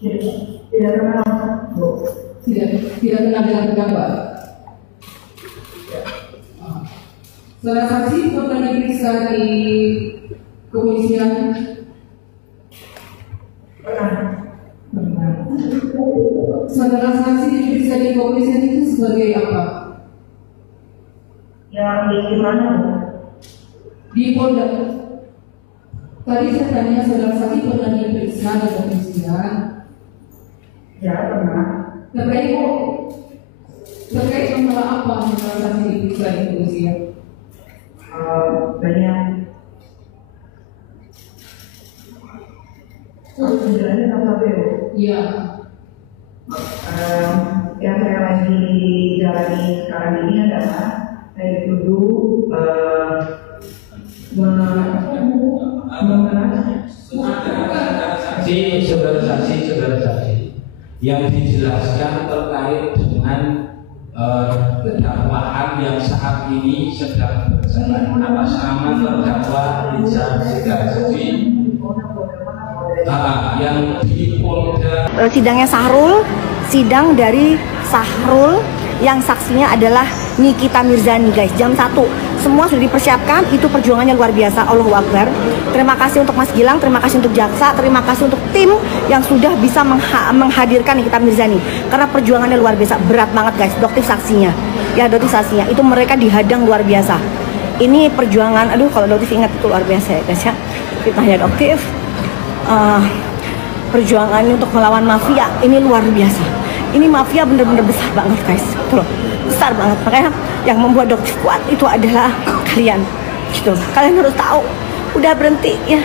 Tidak kenal, Bu. Tidak kenal dengan terdakwa. Saudara saksi pernah diperiksa di kepolisian? Pernah. Saudara saksi diperiksa di kepolisian itu sebagai apa? Yang di mana, Bu? Di Polda. Tadi saya tanya saudara saksi pernah diperiksa di kepolisian? Ya, pernah. Terkait masalah apa saudara saksi diperiksa di kepolisian? Banyak. Penjelasannya apa, Bu? Iya. Yang saya lagi jalani sekarang ini adalah saya dituduh saudara saksi yang dijelaskan terkait dengan dakwaan yang saat ini sedang berjalan atas nama terdakwa Rizal Sidarji yang di Polda. Sidangnya Sahrul, sidang dari Sahrul yang saksinya adalah Nikita Mirzani, guys, jam 1. Semua sudah dipersiapkan, itu perjuangannya luar biasa. Allahu Akbar. Terima kasih untuk Mas Gilang, terima kasih untuk jaksa, terima kasih untuk tim yang sudah bisa menghadirkan Nikita Mirzani. Karena perjuangannya luar biasa, berat banget, guys. Doktif saksinya. Ya, doktif saksinya. Itu mereka dihadang luar biasa. Ini perjuangan, aduh kalau doktif ingat itu luar biasa ya, guys ya. Fitnahnya doktif. Perjuangannya untuk melawan mafia ini luar biasa. Ini mafia bener-bener besar banget, guys. Tuh, besar banget. Makanya yang membuat dokter kuat itu adalah kalian, gitu. Kalian harus tahu, udah berhenti ya,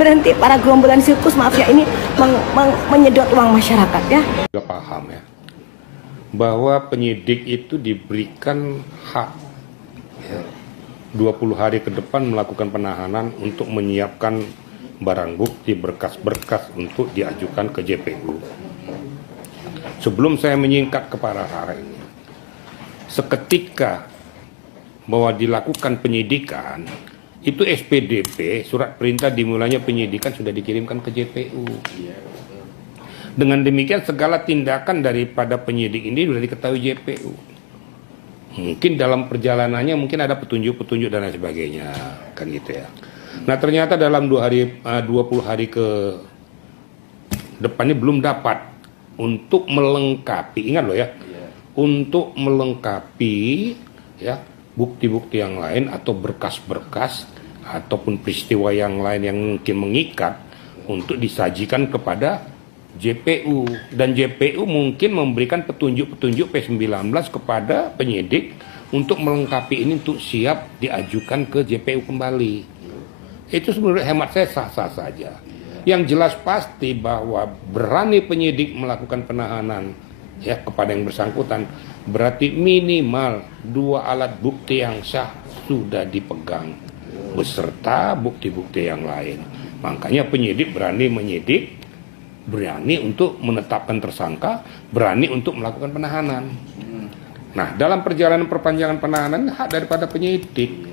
berhenti para gerombolan sirkus mafia ini menyedot uang masyarakat ya. Juga paham ya, bahwa penyidik itu diberikan hak ya, 20 hari ke depan melakukan penahanan untuk menyiapkan barang bukti berkas-berkas untuk diajukan ke JPU. Sebelum saya menyingkat kepada hari ini, seketika bahwa dilakukan penyidikan, itu SPDP, surat perintah dimulainya penyidikan sudah dikirimkan ke JPU. Dengan demikian segala tindakan daripada penyidik ini sudah diketahui JPU. Mungkin dalam perjalanannya mungkin ada petunjuk-petunjuk dan lain sebagainya, kan gitu ya. Nah ternyata dalam 20 hari ke depannya belum dapat untuk melengkapi, ingat loh ya, untuk melengkapi ya bukti-bukti yang lain atau berkas-berkas ataupun peristiwa yang lain yang mungkin mengikat untuk disajikan kepada JPU, dan JPU mungkin memberikan petunjuk-petunjuk P19 kepada penyidik untuk melengkapi ini untuk siap diajukan ke JPU kembali. Itu sebenarnya hemat saya sah-sah saja. Yang jelas pasti bahwa berani penyidik melakukan penahanan ya kepada yang bersangkutan berarti minimal 2 alat bukti yang sah sudah dipegang beserta bukti-bukti yang lain. Makanya penyidik berani menyidik, berani untuk menetapkan tersangka, berani untuk melakukan penahanan. Nah, dalam perjalanan perpanjangan penahanan hak daripada penyidik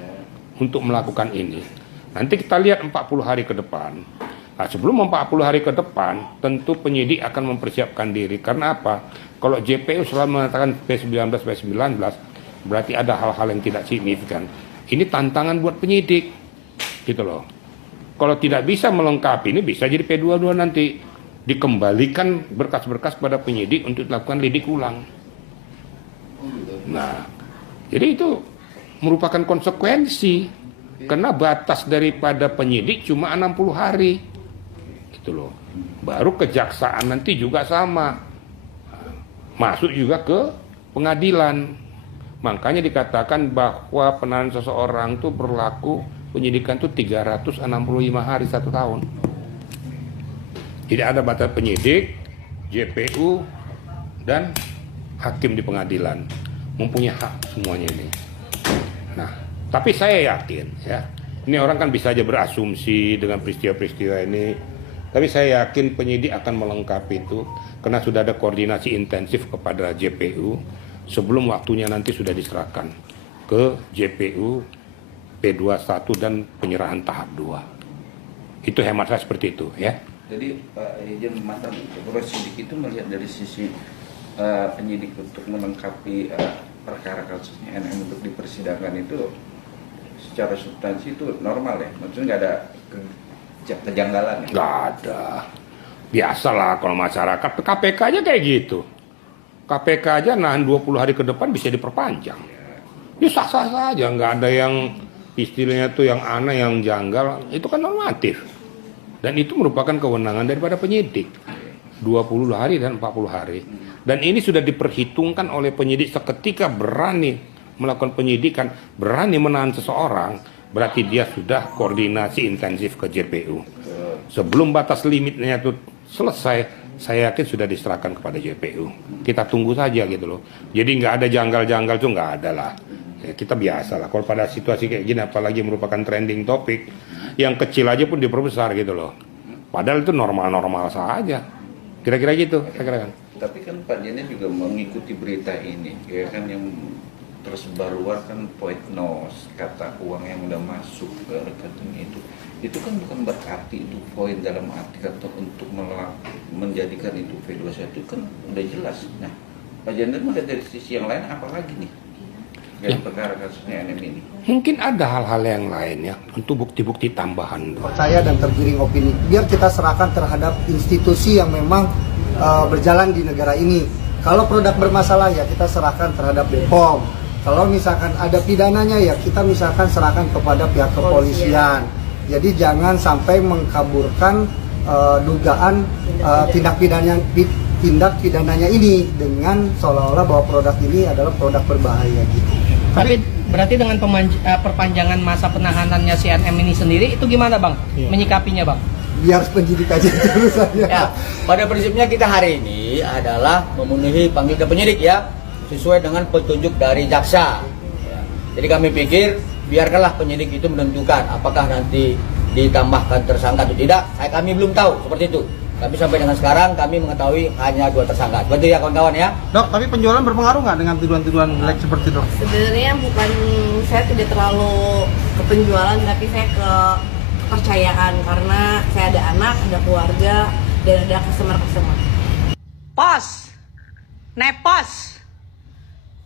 untuk melakukan ini. Nanti kita lihat 40 hari ke depan. Nah, sebelum 40 hari ke depan, tentu penyidik akan mempersiapkan diri. Karena apa? Kalau JPU selalu mengatakan P19, berarti ada hal-hal yang tidak signifikan. Ini tantangan buat penyidik, gitu loh. Kalau tidak bisa melengkapi ini, bisa jadi P22 nanti. Dikembalikan berkas-berkas pada penyidik untuk dilakukan lidik ulang. Nah, jadi itu merupakan konsekuensi. Karena batas daripada penyidik cuma 60 hari. Gitu loh. Baru kejaksaan nanti juga sama. Masuk juga ke pengadilan. Makanya dikatakan bahwa penahanan seseorang itu berlaku penyidikan itu 365 hari 1 tahun. Jadi ada batas penyidik, JPU, dan hakim di pengadilan. Mempunyai hak semuanya ini. Nah, tapi saya yakin ya, ini orang kan bisa aja berasumsi dengan peristiwa-peristiwa ini. Tapi saya yakin penyidik akan melengkapi itu karena sudah ada koordinasi intensif kepada JPU sebelum waktunya nanti sudah diserahkan ke JPU P21 dan penyerahan tahap 2. Itu hemat saya seperti itu ya. Jadi Pak Irjen mantan Sidik itu melihat dari sisi penyidik untuk melengkapi perkara kasusnya NM untuk dipersidangkan itu secara substansi itu normal ya? Maksudnya nggak ada kejanggalan ya? Nggak ada. Biasalah kalau masyarakat, KPK aja kayak gitu. KPK aja nahan 20 hari ke depan bisa diperpanjang. Ya sah-sah saja, nggak ada yang istilahnya tuh yang aneh, yang janggal. Itu kan normatif. Dan itu merupakan kewenangan daripada penyidik. 20 hari dan 40 hari. Dan ini sudah diperhitungkan oleh penyidik seketika berani melakukan penyidikan, berani menahan seseorang, berarti dia sudah koordinasi intensif ke JPU. Sebelum batas limitnya itu selesai, saya yakin sudah diserahkan kepada JPU. Kita tunggu saja gitu loh. Jadi nggak ada janggal-janggal tuh, nggak ada lah. Ya, kita biasa lah. Kalau pada situasi kayak gini, apalagi merupakan trending topik, yang kecil aja pun diperbesar gitu loh. Padahal itu normal-normal saja. Kira-kira gitu, saya kira kan. Tapi kan Pak Jene juga mengikuti berita ini, ya kan, yang tersebar luar kan point nose, kata uang yang udah masuk ke rekening itu kan bukan berarti itu poin dalam arti kata untuk menjadikan itu V21 itu kan udah jelas. Nah, Pak Jene melihat dari sisi yang lain apa lagi nih dari perkara kasusnya NM ini? Mungkin ada hal-hal yang lain ya, untuk bukti-bukti tambahan. Percaya dan tergiring opini, biar kita serahkan terhadap institusi yang memang berjalan di negara ini. Kalau produk bermasalah ya kita serahkan terhadap BPOM. Kalau misalkan ada pidananya ya kita misalkan serahkan kepada pihak kepolisian. Jadi jangan sampai mengkaburkan dugaan tindak pidananya ini dengan seolah-olah bahwa produk ini adalah produk berbahaya gitu. Tapi berarti dengan perpanjangan masa penahanannya si NM ini sendiri itu gimana Bang? Menyikapinya Bang? Biar penyidik aja urusannya. Ya, pada prinsipnya kita hari ini adalah memenuhi panggilan penyidik ya, sesuai dengan petunjuk dari jaksa. Ya. Jadi kami pikir biarkanlah penyidik itu menentukan apakah nanti ditambahkan tersangka atau tidak. Kami belum tahu seperti itu. Tapi sampai dengan sekarang kami mengetahui hanya 2 tersangka. Betul ya kawan-kawan ya? Dok, tapi penjualan berpengaruh nggak dengan tuduhan-tuduhan jelek seperti itu? Sebenarnya bukan, saya tidak terlalu ke penjualan, tapi saya ke kepercayaan karena saya ada anak, ada keluarga, dan ada customer. Pos, nepos,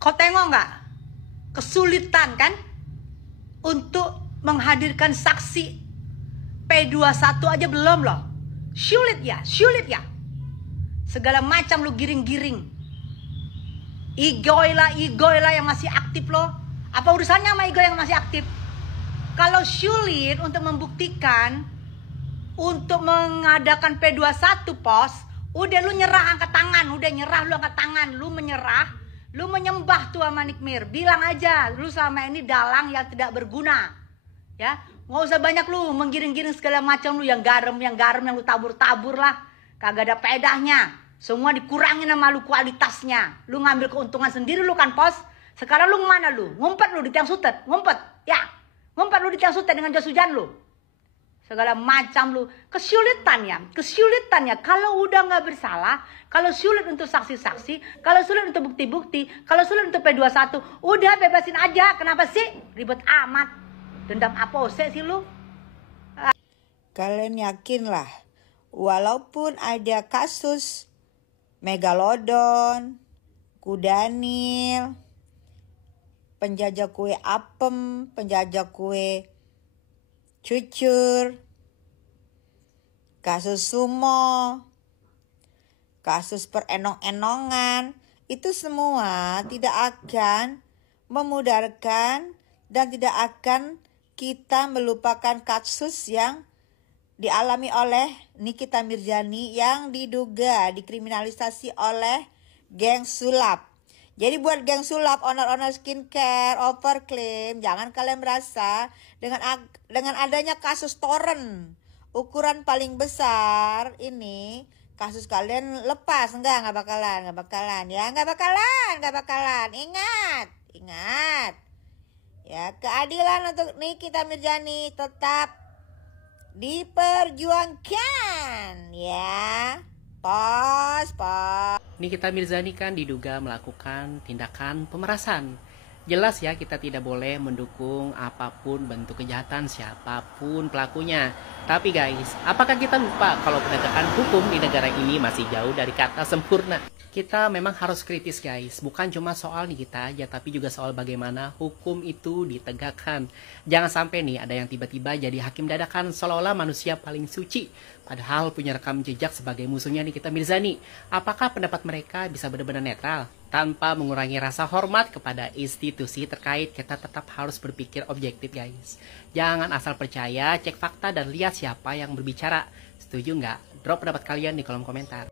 kau tengok nggak kesulitan kan untuk menghadirkan saksi P21 aja belum loh, sulit ya, segala macam lu giring-giring, igoy lah yang masih aktif loh, apa urusannya sama igoy yang masih aktif? Kalau sulit untuk membuktikan, untuk mengadakan P21 pos, udah lu nyerah angkat tangan, lu menyerah, lu menyembah tuh sama Nikmir, bilang aja lu selama ini dalang yang tidak berguna, ya nggak usah banyak lu menggiring-giring segala macam lu yang garam yang lu tabur-tabur lah, kagak ada pedahnya, semua dikurangin sama lu kualitasnya, lu ngambil keuntungan sendiri lu kan pos, sekarang lu mana lu, ngumpet lu di tiang sutet, ngumpet lu di tiang sutet dengan jas hujan lu. Segala macam lu. Kesulitannya. Kalau udah nggak bersalah, kalau sulit untuk saksi-saksi, kalau sulit untuk bukti-bukti, kalau sulit untuk P21, udah bebasin aja. Kenapa sih? Ribet amat. Dendam apa sih lu? Kalian yakinlah, walaupun ada kasus Megalodon, Kudanil, penjajah kue apem, penjajah kue cucur, kasus sumo, kasus perenong-enongan, itu semua tidak akan memudarkan dan tidak akan kita melupakan kasus yang dialami oleh Nikita Mirzani yang diduga dikriminalisasi oleh geng sulap. Jadi buat geng sulap, owner-owner skincare, overclaim, jangan kalian merasa dengan adanya kasus torrent ukuran paling besar ini, kasus kalian lepas. Nggak bakalan ya, nggak bakalan. Ingat. Ya, keadilan untuk Nikita Mirzani tetap diperjuangkan ya. Pos. Nikita Mirzani kan diduga melakukan tindakan pemerasan. Jelas ya, kita tidak boleh mendukung apapun bentuk kejahatan siapapun pelakunya. Tapi guys, apakah kita lupa kalau penegakan hukum di negara ini masih jauh dari kata sempurna? Kita memang harus kritis guys, bukan cuma soal nih kita aja, tapi juga soal bagaimana hukum itu ditegakkan. Jangan sampai nih ada yang tiba-tiba jadi hakim dadakan seolah-olah manusia paling suci, padahal punya rekam jejak sebagai musuhnya Nikita Mirzani. Apakah pendapat mereka bisa benar-benar netral? Tanpa mengurangi rasa hormat kepada institusi terkait, kita tetap harus berpikir objektif guys. Jangan asal percaya, cek fakta dan lihat siapa yang berbicara. Setuju nggak? Drop pendapat kalian di kolom komentar.